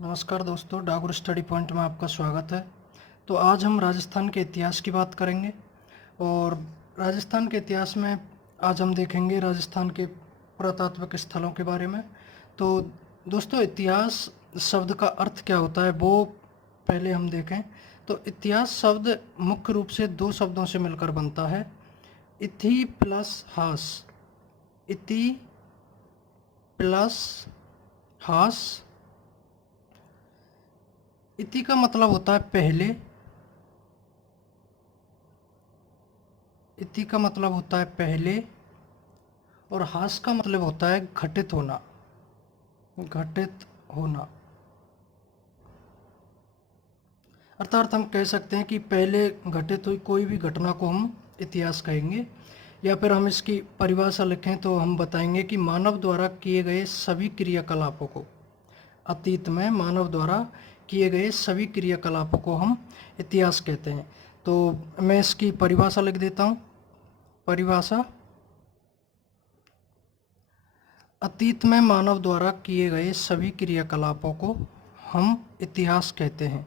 नमस्कार दोस्तों, Dagur study point में आपका स्वागत है। तो आज हम राजस्थान के इतिहास की बात करेंगे और राजस्थान के इतिहास में आज हम देखेंगे राजस्थान के पुरातात्विक स्थलों के बारे में। तो दोस्तों, इतिहास शब्द का अर्थ क्या होता है वो पहले हम देखें। तो इतिहास शब्द मुख्य रूप से दो शब्दों से मिलकर बनता है, इति प्लस हास। इति प्लस हास। इति का मतलब होता है पहले, इति का मतलब होता है पहले, और हास का मतलब होता है घटित होना, घटित होना। अर्थात हम कह सकते हैं कि पहले घटित हुई कोई भी घटना को हम इतिहास कहेंगे। या फिर हम इसकी परिभाषा लिखें तो हम बताएंगे कि मानव द्वारा किए गए सभी क्रियाकलापों को, अतीत में मानव द्वारा किए गए सभी क्रियाकलापों को हम इतिहास कहते हैं। तो मैं इसकी परिभाषा लिख देता हूँ। परिभाषा: अतीत में मानव द्वारा किए गए सभी क्रियाकलापों को हम इतिहास कहते हैं।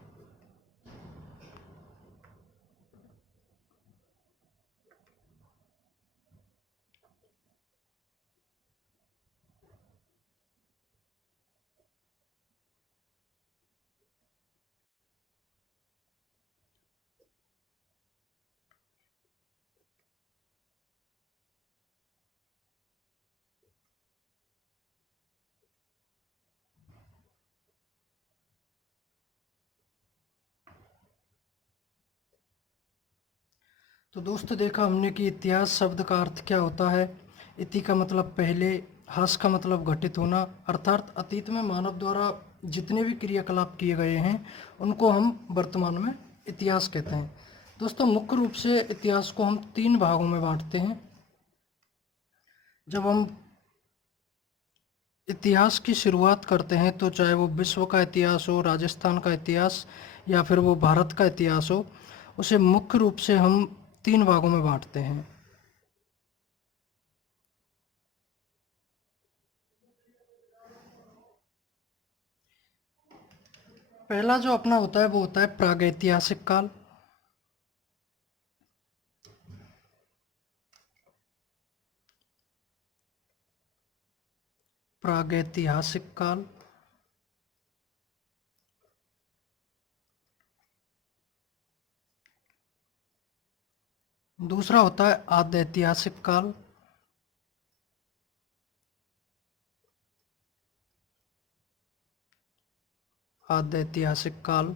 तो दोस्तों, देखा हमने कि इतिहास शब्द का अर्थ क्या होता है। इति का मतलब पहले, हास का मतलब घटित होना। अर्थात अतीत में मानव द्वारा जितने भी क्रियाकलाप किए गए हैं उनको हम वर्तमान में इतिहास कहते हैं। दोस्तों, मुख्य रूप से इतिहास को हम 3 भागों में बांटते हैं। जब हम इतिहास की शुरुआत करते हैं तो चाहे वो विश्व का इतिहास हो, राजस्थान का इतिहास, या फिर वो भारत का इतिहास हो, उसे मुख्य रूप से हम 3 भागों में बांटते हैं। पहला जो अपना होता है वो होता है प्रागैतिहासिक काल। प्रागैतिहासिक काल। दूसरा होता है आद्यैतिहासिक काल। आद्यैतिहासिक काल।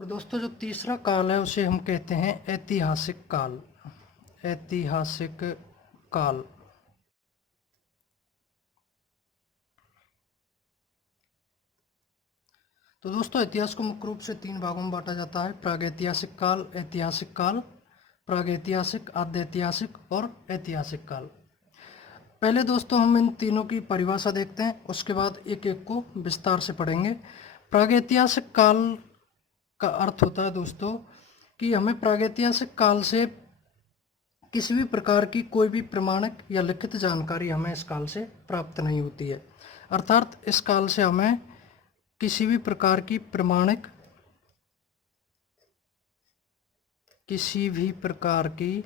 और दोस्तों, जो तीसरा काल है उसे हम कहते हैं ऐतिहासिक काल। ऐतिहासिक काल। तो दोस्तों, इतिहास को मुख्य रूप से 3 भागों में बांटा जाता है: प्रागैतिहासिक काल, ऐतिहासिक काल, प्रागैतिहासिक, आद्यैतिहासिक और ऐतिहासिक काल। पहले दोस्तों हम इन तीनों की परिभाषा देखते हैं, उसके बाद एक एक को विस्तार से पढ़ेंगे। प्रागैतिहासिक काल का अर्थ होता है दोस्तों कि हमें प्रागैतिहासिक काल से किसी भी प्रकार की कोई भी प्रमाणिक या लिखित जानकारी हमें इस काल से प्राप्त नहीं होती है। अर्थात इस काल से हमें किसी भी प्रकार की प्रमाणिक, किसी भी प्रकार की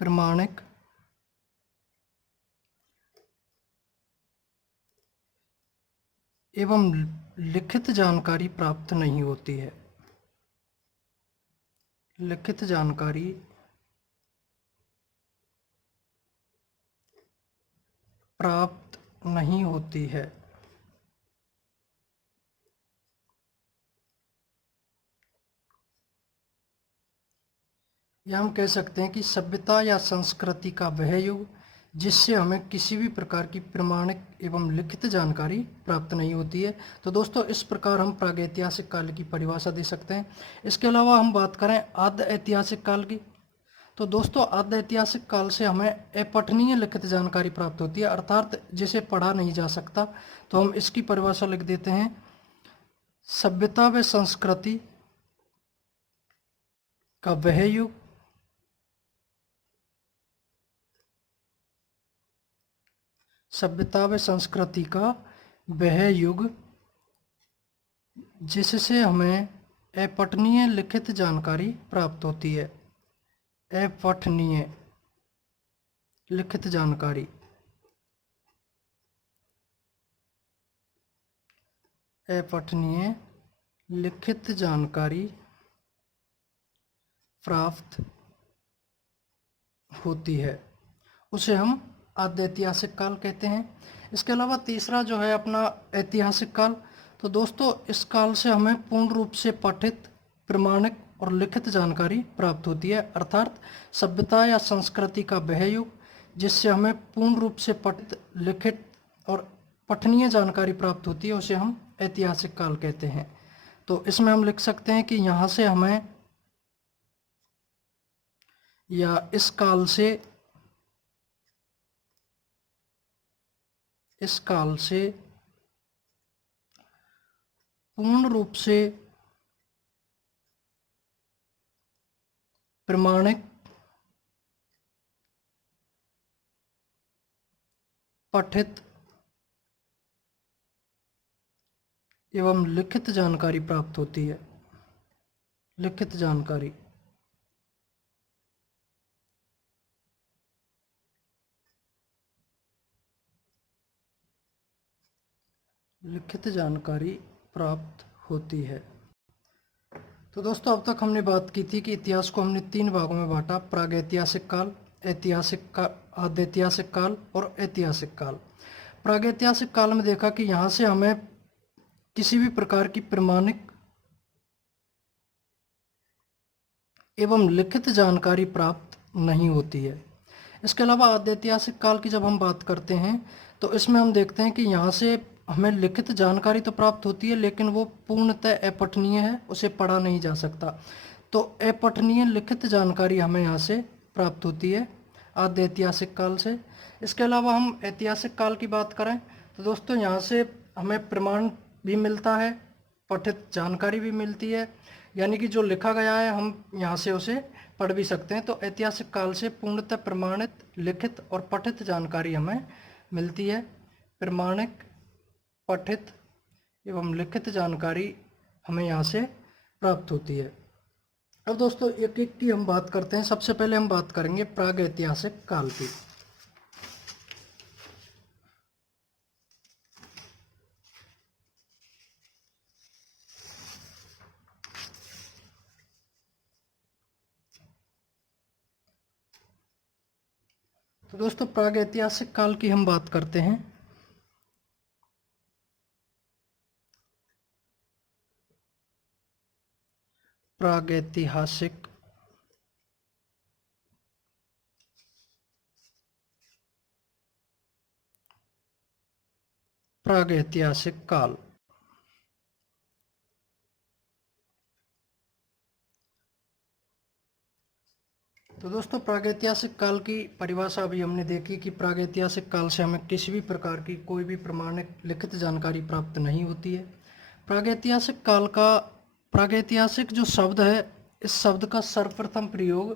प्रमाणिक एवं लिखित जानकारी प्राप्त नहीं होती है। लिखित जानकारी प्राप्त नहीं होती है। या हम कह सकते हैं कि सभ्यता या संस्कृति का वह युग जिससे हमें किसी भी प्रकार की प्रमाणिक एवं लिखित जानकारी प्राप्त नहीं होती है। तो दोस्तों, इस प्रकार हम प्रागैतिहासिक काल की परिभाषा दे सकते हैं। इसके अलावा हम बात करें आद्य ऐतिहासिक काल की, तो दोस्तों आद्य ऐतिहासिक काल से हमें अपठनीय लिखित जानकारी प्राप्त होती है, अर्थात जिसे पढ़ा नहीं जा सकता। तो हम इसकी परिभाषा लिख देते हैं, सभ्यता व संस्कृति का वह युग सभ्यता व संस्कृति का वह युग जिससे हमें अपठनीय लिखित जानकारी प्राप्त होती है। अपठनीय लिखित जानकारी, अपठनीय लिखित जानकारी प्राप्त होती है, उसे हम आद्य ऐतिहासिक काल कहते हैं। इसके अलावा तीसरा जो है अपना ऐतिहासिक काल। तो दोस्तों इस काल से हमें पूर्ण रूप से पठित, प्रमाणिक और लिखित जानकारी प्राप्त होती है, अर्थात सभ्यता या संस्कृति का वह युग जिससे हमें पूर्ण रूप से पठित, लिखित और पठनीय जानकारी प्राप्त होती है, उसे हम ऐतिहासिक काल कहते हैं। तो इसमें हम लिख सकते हैं कि यहाँ से हमें, या इस काल से पूर्ण रूप से प्रमाणिक, पठित एवं लिखित जानकारी प्राप्त होती है। लिखित जानकारी, लिखित जानकारी प्राप्त होती है। तो दोस्तों अब तक हमने बात की थी कि इतिहास को हमने 3 भागों में बांटा, प्रागैतिहासिक काल, ऐतिहासिक काल, आद्य ऐतिहासिक काल और ऐतिहासिक काल। प्रागैतिहासिक काल में देखा कि यहाँ से हमें किसी भी प्रकार की प्रमाणिक एवं लिखित जानकारी प्राप्त नहीं होती है। इसके अलावा आद्य ऐतिहासिक काल की जब हम बात करते हैं तो इसमें हम देखते हैं कि यहाँ से हमें लिखित जानकारी तो प्राप्त होती है, लेकिन वो पूर्णतः अपठनीय है, उसे पढ़ा नहीं जा सकता। तो अपठनीय लिखित जानकारी हमें यहाँ से प्राप्त होती है आद्य ऐतिहासिक काल से। इसके अलावा हम ऐतिहासिक काल की बात करें तो दोस्तों यहाँ से हमें प्रमाण भी मिलता है, पठित जानकारी भी मिलती है, यानी कि जो लिखा गया है हम यहाँ से उसे पढ़ भी सकते हैं। तो ऐतिहासिक काल से पूर्णतः प्रमाणित, लिखित और पठित जानकारी हमें मिलती है। प्रमाणिक, पठित एवं लिखित जानकारी हमें यहाँ से प्राप्त होती है। अब दोस्तों एक एक की हम बात करते हैं। सबसे पहले हम बात करेंगे प्रागैतिहासिक काल की। तो दोस्तों प्रागैतिहासिक काल की हम बात करते हैं। प्रागैतिहासिक काल। तो दोस्तों प्रागैतिहासिक काल की परिभाषा अभी हमने देखी कि प्रागैतिहासिक काल से हमें किसी भी प्रकार की कोई भी प्रमाणिक लिखित जानकारी प्राप्त नहीं होती है। प्रागैतिहासिक काल का, प्रागैतिहासिक जो शब्द है, इस शब्द का सर्वप्रथम प्रयोग,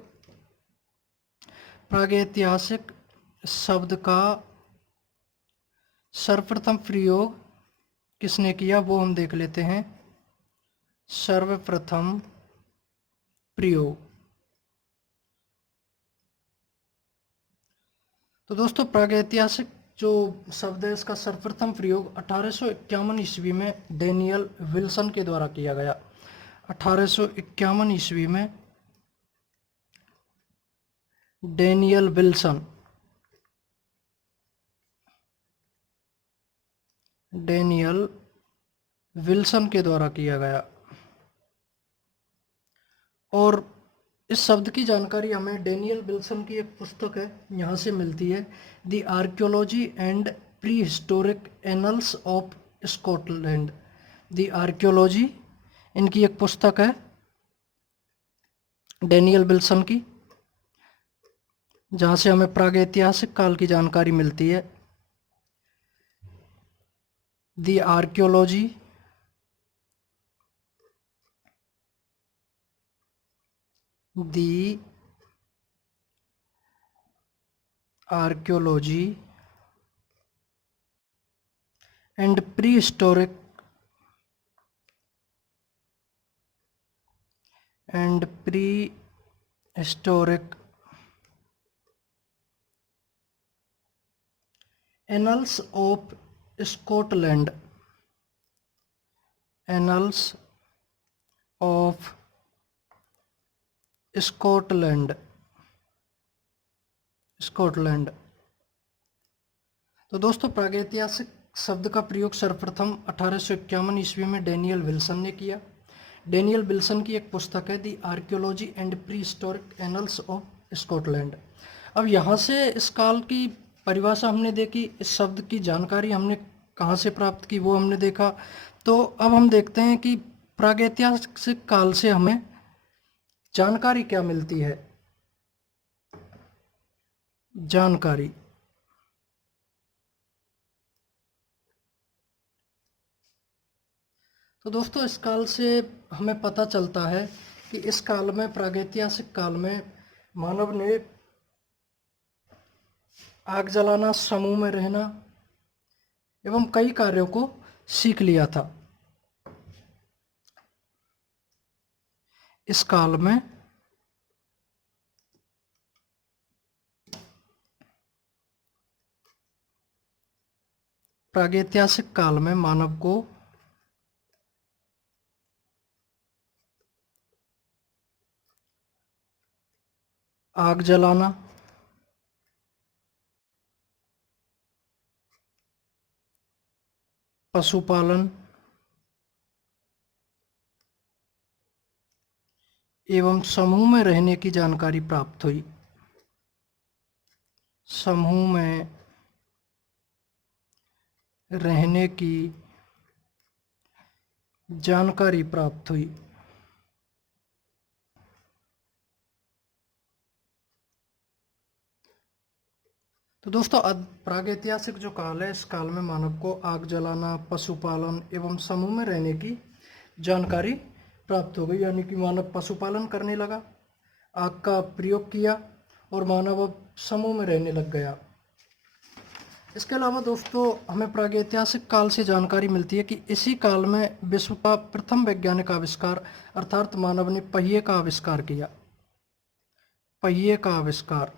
प्रागैतिहासिक शब्द का सर्वप्रथम प्रयोग किसने किया वो हम देख लेते हैं। सर्वप्रथम प्रयोग। तो दोस्तों प्रागैतिहासिक जो शब्द है इसका सर्वप्रथम प्रयोग 1851 ईस्वी में डैनियल विल्सन के द्वारा किया गया। 1851 ईस्वी में डैनियल विल्सन के द्वारा किया गया। और इस शब्द की जानकारी हमें डैनियल विल्सन की एक पुस्तक है यहाँ से मिलती है, the archaeology and prehistoric annals of Scotland. The archaeology, इनकी एक पुस्तक है डैनियल विल्सन की, जहाँ से हमें प्रागैतिहासिक काल की जानकारी मिलती है। The archaeology, the archaeology and prehistoric annals of Scotland, annals of Scotland, Scotland. तो दोस्तों प्रागैतिहासिक शब्द का प्रयोग सर्वप्रथम 1851 ईस्वी में डैनियल विल्सन ने किया। डैनियल विल्सन की एक पुस्तक है the archaeology and prehistoric annals of Scotland. अब यहाँ से इस काल की परिभाषा हमने देखी, इस शब्द की जानकारी हमने कहाँ से प्राप्त की वो हमने देखा। तो अब हम देखते हैं कि प्रागैतिहासिक काल से हमें जानकारी क्या मिलती है। जानकारी, तो दोस्तों इस काल से हमें पता चलता है कि इस काल में, प्रागैतिहासिक काल में, मानव ने आग जलाना, समूह में रहना एवं कई कार्यों को सीख लिया था। इस काल में प्रागैतिहासिक काल में मानव को आग जलाना, पशुपालन एवं समूह में रहने की जानकारी प्राप्त हुई। समूह में रहने की जानकारी प्राप्त हुई। तो दोस्तों प्रागैतिहासिक जो काल है, इस काल में मानव को आग जलाना, पशुपालन एवं समूह में रहने की जानकारी प्राप्त हो गई। यानी कि मानव पशुपालन करने लगा, आग का प्रयोग किया और मानव अब समूह में रहने लग गया। इसके अलावा दोस्तों हमें प्रागैतिहासिक काल से जानकारी मिलती है कि इसी काल में विश्व का प्रथम वैज्ञानिक आविष्कार अर्थात मानव ने पहिए का आविष्कार किया। पहिए का आविष्कार,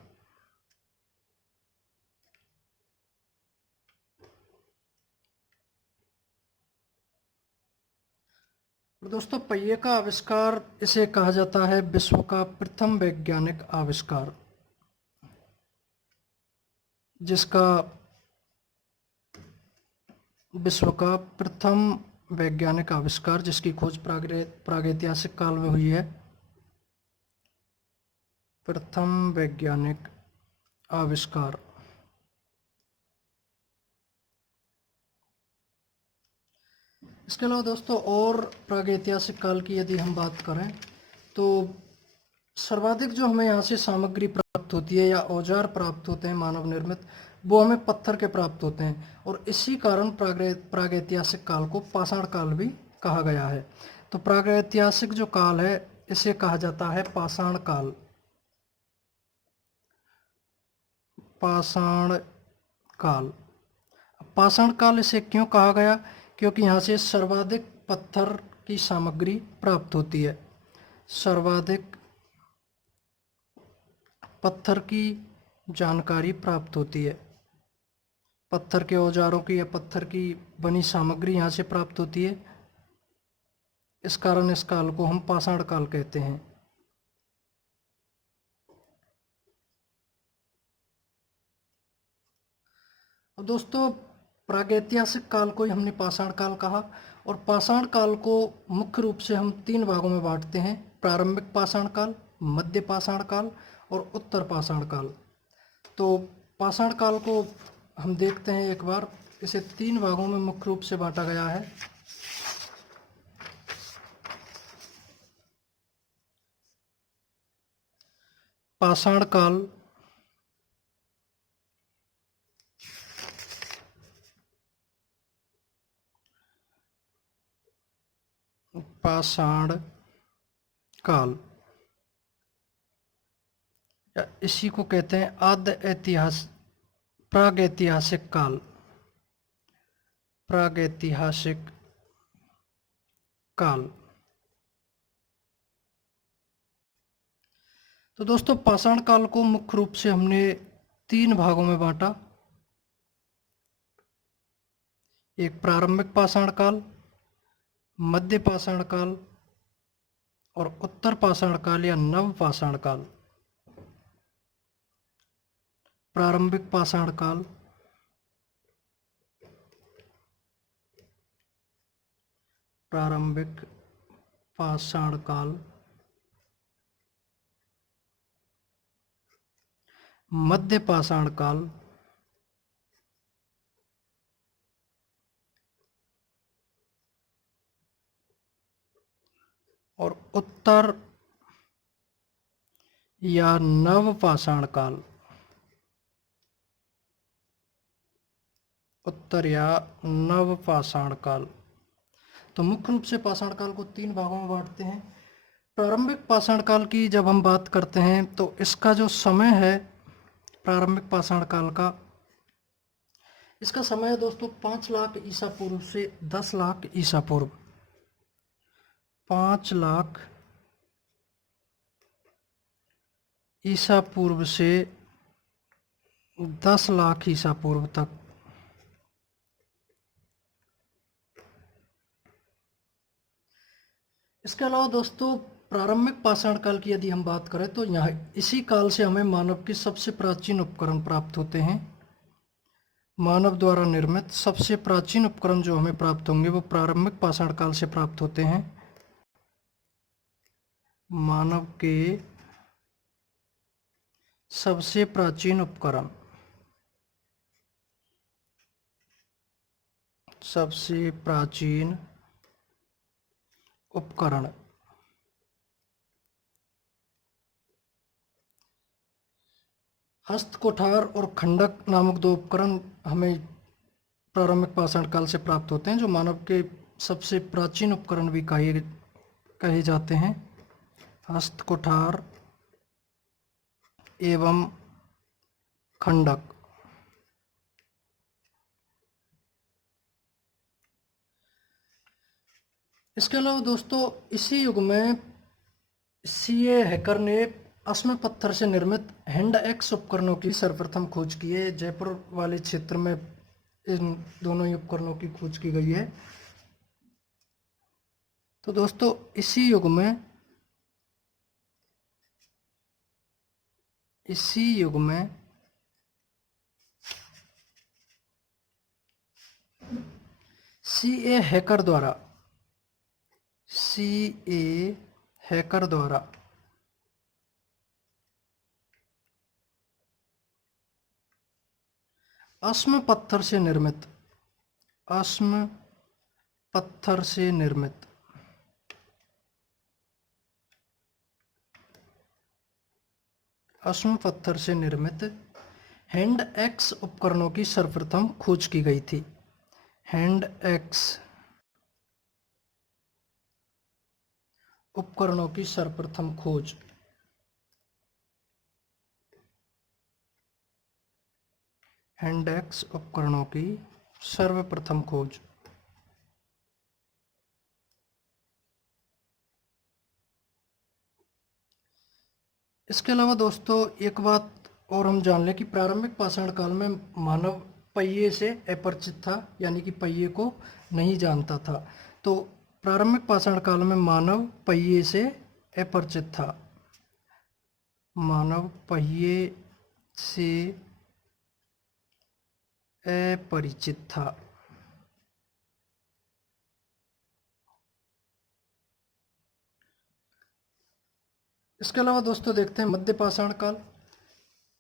दोस्तों पहिए का आविष्कार, इसे कहा जाता है विश्व का प्रथम वैज्ञानिक आविष्कार, जिसका विश्व का प्रथम वैज्ञानिक आविष्कार, जिसकी खोज प्रागैतिहासिक काल में हुई है। प्रथम वैज्ञानिक आविष्कार। इसके अलावा दोस्तों और प्रागैतिहासिक काल की यदि हम बात करें तो सर्वाधिक जो हमें यहाँ से सामग्री प्राप्त होती है या औजार प्राप्त होते हैं मानव निर्मित, वो हमें पत्थर के प्राप्त होते हैं और इसी कारण प्रागैतिहासिक काल को पाषाण काल भी कहा गया है। तो प्रागैतिहासिक जो काल है इसे कहा जाता है पाषाण काल। पाषाण काल, पाषाण काल इसे क्यों कहा गया? क्योंकि यहाँ से सर्वाधिक पत्थर की सामग्री प्राप्त होती है। सर्वाधिक पत्थर की जानकारी प्राप्त होती है। पत्थर के औजारों की या पत्थर की बनी सामग्री यहाँ से प्राप्त होती है। इस कारण इस काल को हम पाषाण काल कहते हैं। अब दोस्तों प्रागैतिहासिक काल को ही हमने पाषाण काल कहा और पाषाण काल को मुख्य रूप से हम 3 भागों में बांटते हैं: प्रारंभिक पाषाण काल, मध्य पाषाण काल और उत्तर पाषाण काल। तो पाषाण काल को हम देखते हैं एक बार। इसे 3 भागों में मुख्य रूप से बांटा गया है। पाषाण काल पाषाण काल, या इसी को कहते हैं आद्य ऐतिहासिक, प्रागैतिहासिक काल, प्रागैतिहासिक काल। तो दोस्तों पाषाण काल को मुख्य रूप से हमने 3 भागों में बांटा। एक प्रारंभिक पाषाण काल, मध्य पाषाण काल और उत्तर पाषाण काल या नव पाषाण काल। प्रारंभिक पाषाण काल, प्रारंभिक पाषाण काल, मध्य पाषाण काल और उत्तर या नव पाषाण काल, उत्तर या नव पाषाण काल। तो मुख्य रूप से पाषाण काल को 3 भागों में बांटते हैं। प्रारंभिक पाषाण काल की जब हम बात करते हैं तो इसका जो समय है प्रारंभिक पाषाण काल का, इसका समय है दोस्तों 5 लाख ईसा पूर्व से 10 लाख ईसा पूर्व। 5 लाख ईसा पूर्व से 10 लाख ईसा पूर्व तक। इसके अलावा दोस्तों प्रारंभिक पाषाण काल की यदि हम बात करें तो यहाँ इसी काल से हमें मानव के सबसे प्राचीन उपकरण प्राप्त होते हैं। मानव द्वारा निर्मित सबसे प्राचीन उपकरण जो हमें प्राप्त होंगे वो प्रारंभिक पाषाण काल से प्राप्त होते हैं। मानव के सबसे प्राचीन उपकरण, सबसे प्राचीन उपकरण हस्त कुठार और खंडक नामक 2 उपकरण हमें प्रारंभिक पाषाण काल से प्राप्त होते हैं, जो मानव के सबसे प्राचीन उपकरण भी कहे जाते हैं। हस्त कुठार एवं खंडक। इसके अलावा दोस्तों इसी युग में सीए हैकर ने असम पत्थर से निर्मित हैंड एक्स उपकरणों की सर्वप्रथम खोज की है। जयपुर वाले क्षेत्र में इन दोनों ही उपकरणों की खोज की गई है। तो दोस्तों इसी युग में सीए हैकर द्वारा असम पत्थर से निर्मित हैंड एक्स उपकरणों की सर्वप्रथम खोज की गई थी। हैंड एक्स उपकरणों की सर्वप्रथम खोज। हैंड एक्स उपकरणों की सर्वप्रथम खोज। इसके अलावा दोस्तों एक बात और हम जान लें कि प्रारंभिक पाषाण काल में मानव पहिए से अपरिचित था, यानी कि पहिए को नहीं जानता था। तो प्रारंभिक पाषाण काल में मानव पहिए से अपरिचित था। मानव पहिए से अपरिचित था। इसके अलावा दोस्तों देखते हैं मध्य पाषाण काल।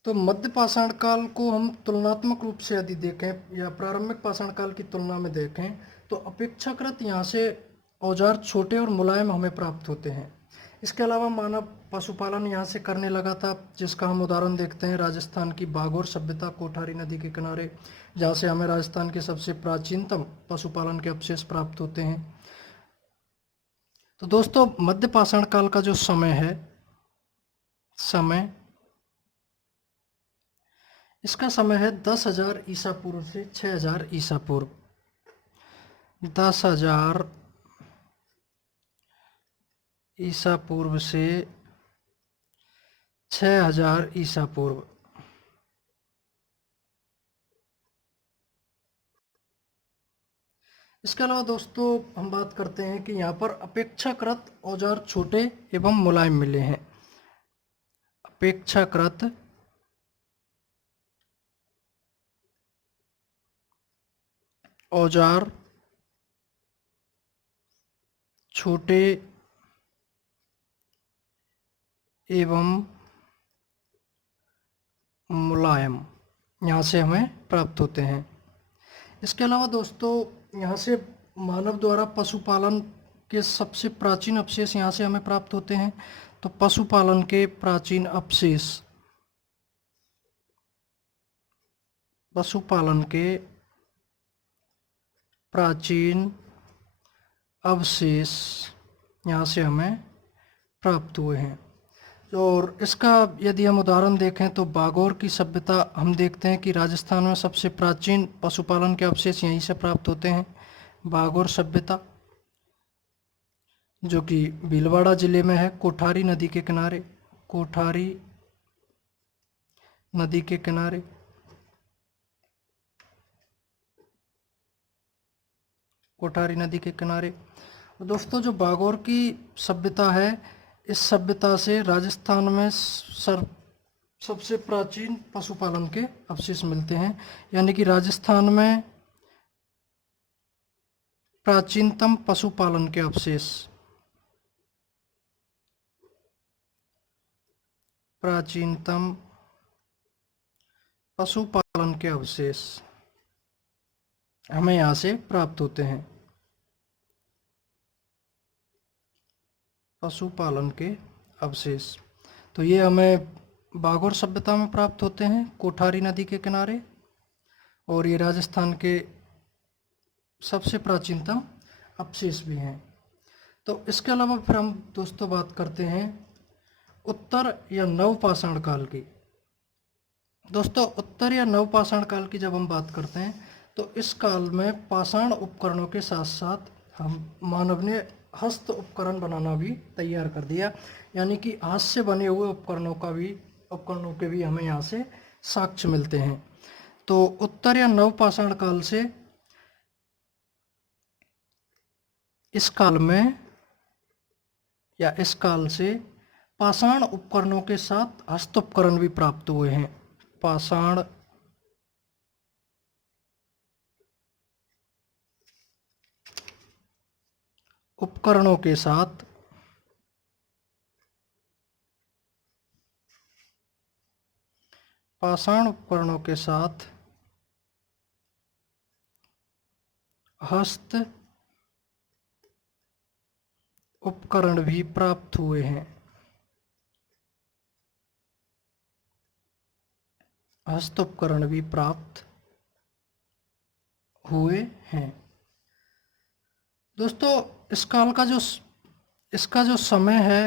तो मध्य पाषाण काल को हम तुलनात्मक रूप से यदि देखें या प्रारंभिक पाषाण काल की तुलना में देखें तो अपेक्षाकृत यहाँ से औजार छोटे और मुलायम हमें प्राप्त होते हैं। इसके अलावा मानव पशुपालन यहाँ से करने लगा था, जिसका हम उदाहरण देखते हैं राजस्थान की बागोर सभ्यता कोठारी नदी के किनारे, जहाँ से हमें राजस्थान के सबसे प्राचीनतम पशुपालन के अवशेष प्राप्त होते हैं। तो दोस्तों मध्य पाषाण काल का जो समय है, समय इसका समय है 10,000 ईसा पूर्व से 6,000 ईसा पूर्व। 10,000 ईसा पूर्व से 6,000 ईसा पूर्व। इसके अलावा दोस्तों हम बात करते हैं कि यहाँ पर अपेक्षाकृत औजार छोटे एवं मुलायम मिले हैं। अपेक्षाकृत औजार छोटे एवं मुलायम यहाँ से हमें प्राप्त होते हैं। इसके अलावा दोस्तों यहाँ से मानव द्वारा पशुपालन के सबसे प्राचीन अवशेष यहाँ से हमें प्राप्त होते हैं। तो पशुपालन के प्राचीन अवशेष, पशुपालन के प्राचीन अवशेष यहाँ से हमें प्राप्त हुए हैं। और इसका यदि हम उदाहरण देखें तो बागोर की सभ्यता हम देखते हैं कि राजस्थान में सबसे प्राचीन पशुपालन के अवशेष यहीं से प्राप्त होते हैं। बागोर सभ्यता जो कि भीलवाड़ा जिले में है, कोठारी नदी के किनारे, कोठारी नदी के किनारे। कोठारी नदी के किनारे। दोस्तों जो बागोर की सभ्यता है, इस सभ्यता से राजस्थान में सबसे प्राचीन पशुपालन के अवशेष मिलते हैं। यानी कि राजस्थान में प्राचीनतम पशुपालन के अवशेष, प्राचीनतम पशुपालन के अवशेष हमें यहाँ से प्राप्त होते हैं। पशुपालन के अवशेष तो ये हमें बागोर सभ्यता में प्राप्त होते हैं, कोठारी नदी के किनारे, और ये राजस्थान के सबसे प्राचीनतम अवशेष भी हैं। तो इसके अलावा फिर हम दोस्तों बात करते हैं उत्तर या नवपाषाण काल की। दोस्तों उत्तर या नवपाषाण काल की जब हम बात करते हैं तो इस काल में पाषाण उपकरणों के साथ साथ हम मानव ने हस्त उपकरण बनाना भी तैयार कर दिया। यानी कि हाथ से बने हुए उपकरणों के भी हमें यहाँ से साक्ष्य मिलते हैं। तो उत्तर या नवपाषाण काल से इस काल से पाषाण उपकरणों के साथ हस्त उपकरण भी प्राप्त हुए हैं। पाषाण उपकरणों के साथ हस्त उपकरण भी प्राप्त हुए हैं। हस्त उपकरण भी प्राप्त हुए हैं। दोस्तों इस काल का इसका जो समय है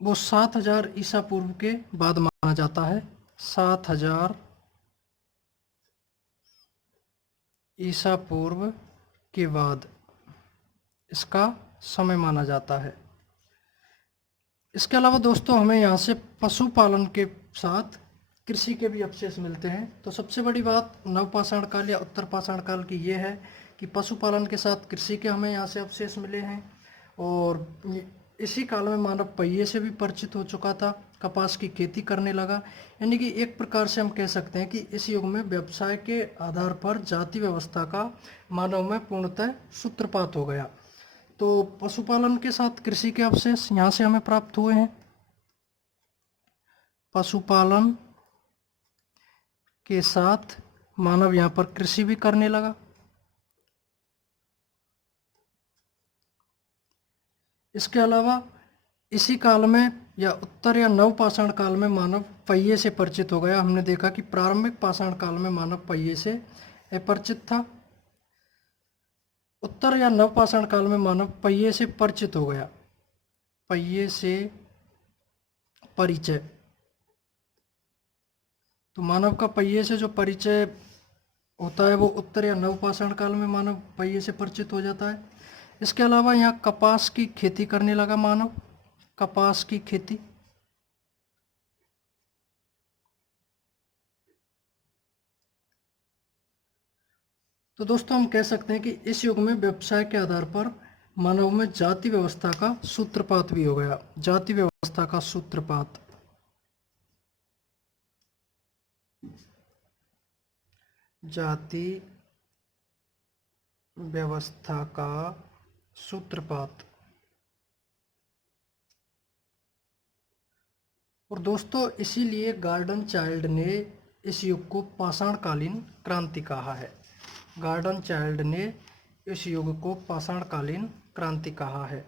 वो 7,000 ईसा पूर्व के बाद माना जाता है। 7,000 ईसा पूर्व के बाद इसका समय माना जाता है। इसके अलावा दोस्तों हमें यहाँ से पशुपालन के साथ कृषि के भी अवशेष मिलते हैं। तो सबसे बड़ी बात नवपाषाण काल या उत्तर पाषाण काल की ये है कि पशुपालन के साथ कृषि के हमें यहाँ से अवशेष मिले हैं। और इसी काल में मानव पहिए से भी परिचित हो चुका था, कपास की खेती करने लगा। यानी कि एक प्रकार से हम कह सकते हैं कि इस युग में व्यवसाय के आधार पर जाति व्यवस्था का मानव में पूर्णतः सूत्रपात हो गया। तो पशुपालन के साथ कृषि के अवशेष यहाँ से हमें प्राप्त हुए हैं। पशुपालन के साथ मानव यहाँ पर कृषि भी करने लगा। इसके अलावा इसी काल में या उत्तर या नवपाषाण काल में मानव पहिए से परिचित हो गया। हमने देखा कि प्रारंभिक पाषाण काल में मानव पहिए से अपरिचित था। उत्तर उत्तर या नवपाषाण काल में मानव पहिए से परिचित हो गया। पहिए से परिचय, तो मानव का पहिए से जो परिचय होता है वो उत्तर या नवपाषाण काल में मानव पहिए से परिचित हो जाता है। इसके अलावा यहाँ कपास की खेती करने लगा मानव, कपास की खेती। तो दोस्तों हम कह सकते हैं कि इस युग में व्यवसाय के आधार पर मानव में जाति व्यवस्था का सूत्रपात भी हो गया। जाति व्यवस्था का सूत्रपात, जाति व्यवस्था का सूत्रपात। और दोस्तों इसीलिए गार्डन चाइल्ड ने इस युग को पाषाणकालीन क्रांति कहा है। गार्डन चाइल्ड ने इस युग को पाषाणकालीन क्रांति कहा है।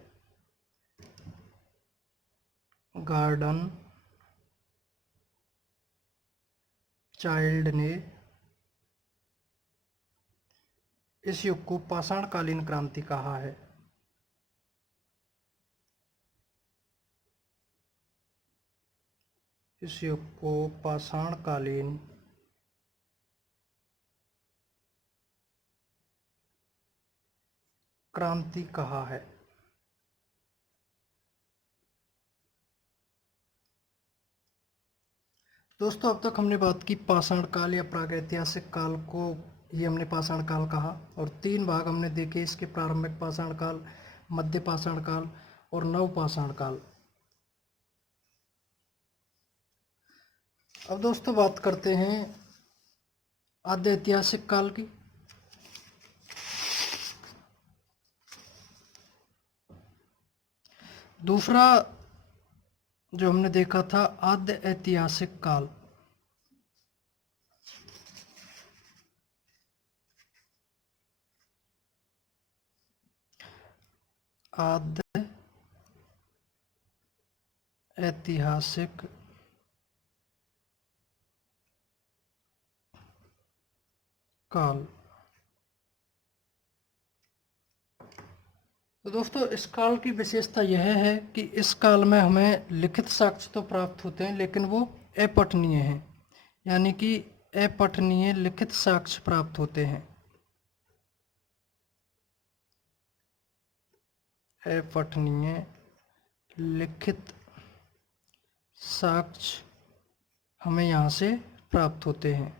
गार्डन चाइल्ड ने इस युग को पाषाणकालीन क्रांति कहा है। इस युग को पाषाणकालीन क्रांति कहा है। दोस्तों अब तक हमने बात की पाषाण काल या प्रागैतिहासिक काल को, ये हमने पाषाण काल कहा, और 3 भाग हमने देखे इसके, प्रारंभिक पाषाण काल, मध्य पाषाण काल और नवपाषाण काल। अब दोस्तों बात करते हैं आद्य ऐतिहासिक काल की। दूसरा जो हमने देखा था आद्य ऐतिहासिक काल। आद्य ऐतिहासिक काल। तो दोस्तों इस काल की विशेषता यह है कि इस काल में हमें लिखित साक्ष्य तो प्राप्त होते हैं लेकिन वो अपठनीय हैं, यानी कि अपठनीय लिखित साक्ष्य प्राप्त होते हैं। अपठनीय लिखित साक्ष्य हमें यहाँ से प्राप्त होते हैं।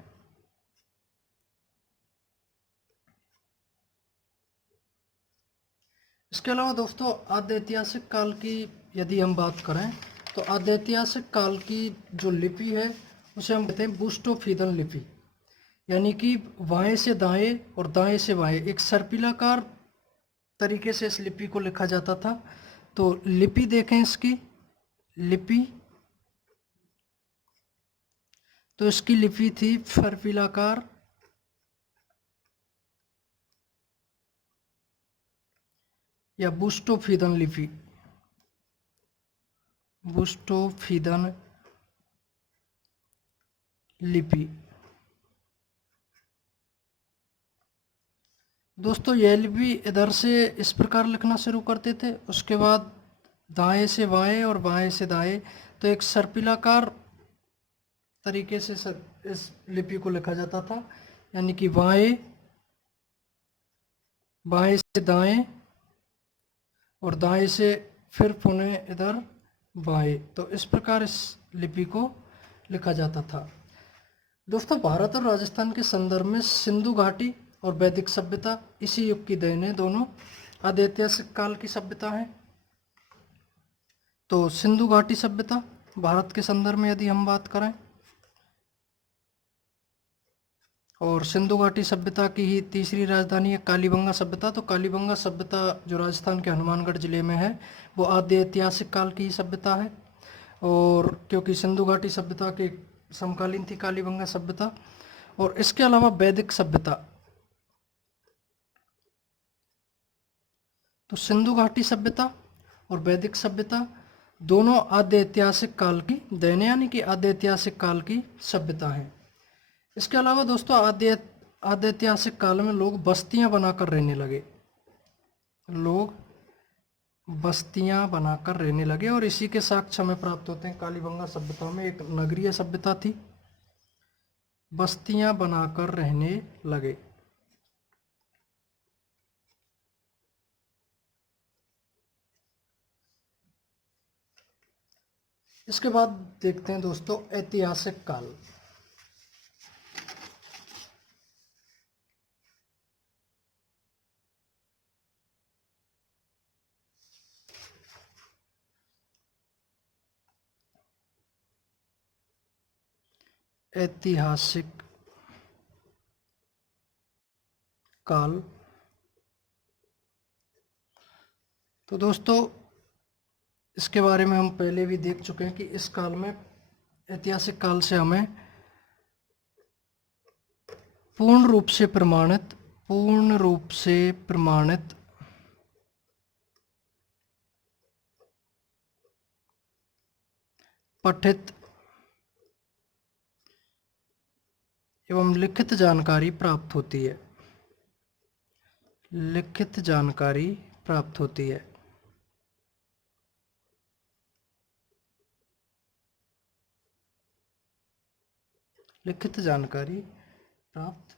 इसके अलावा दोस्तों आद्य ऐतिहासिक काल की यदि हम बात करें तो आद्य ऐतिहासिक काल की जो लिपि है उसे हम कहते हैं बुस्टोफिदन लिपि, यानी कि बाएं से दाएं और दाएं से बाएं एक सर्पिलाकार तरीके से इस लिपि को लिखा जाता था। तो लिपि देखें इसकी, लिपि, तो इसकी लिपि थी सर्पिलाकार या बुस्टोफिदन लिपि, बुस्टोफिदन लिपि। दोस्तों यह लिपि इधर से इस प्रकार लिखना शुरू करते थे, उसके बाद दाएं से बाएं और बाएं से दाएं, तो एक सर्पिलाकार तरीके से इस लिपि को लिखा जाता था, यानी कि बाएं, बाएं से दाएं और दाएं से फिर पुनः इधर बाएं, तो इस प्रकार इस लिपि को लिखा जाता था। दोस्तों भारत और राजस्थान के संदर्भ में सिंधु घाटी और वैदिक सभ्यता इसी युग की देन है, दोनों आद्य ऐतिहासिक काल की सभ्यता है। तो सिंधु घाटी सभ्यता भारत के संदर्भ में यदि हम बात करें, और सिंधु घाटी सभ्यता की ही तीसरी राजधानी है कालीबंगा सभ्यता। तो कालीबंगा सभ्यता जो राजस्थान के हनुमानगढ़ जिले में है वो आद्य ऐतिहासिक काल की ही सभ्यता है, और क्योंकि सिंधु घाटी सभ्यता के समकालीन थी कालीबंगा सभ्यता। और इसके अलावा वैदिक सभ्यता, तो सिंधु घाटी सभ्यता और वैदिक सभ्यता दोनों आद्य ऐतिहासिक काल की देन, यानी कि आद्य ऐतिहासिक काल की सभ्यता है। इसके अलावा दोस्तों आद्य ऐतिहासिक काल में लोग बस्तियां बनाकर रहने लगे। लोग बस्तियां बनाकर रहने लगे। और इसी के साक्ष्य हमें प्राप्त होते हैं कालीबंगा सभ्यता में एक नगरीय सभ्यता थी, बस्तियां बनाकर रहने लगे। इसके बाद देखते हैं दोस्तों ऐतिहासिक काल। ऐतिहासिक काल। तो दोस्तों इसके बारे में हम पहले भी देख चुके हैं कि इस काल में, ऐतिहासिक काल से हमें पूर्ण रूप से प्रमाणित पठित एवं लिखित जानकारी प्राप्त होती है। लिखित जानकारी प्राप्त होती है। लिखित जानकारी प्राप्त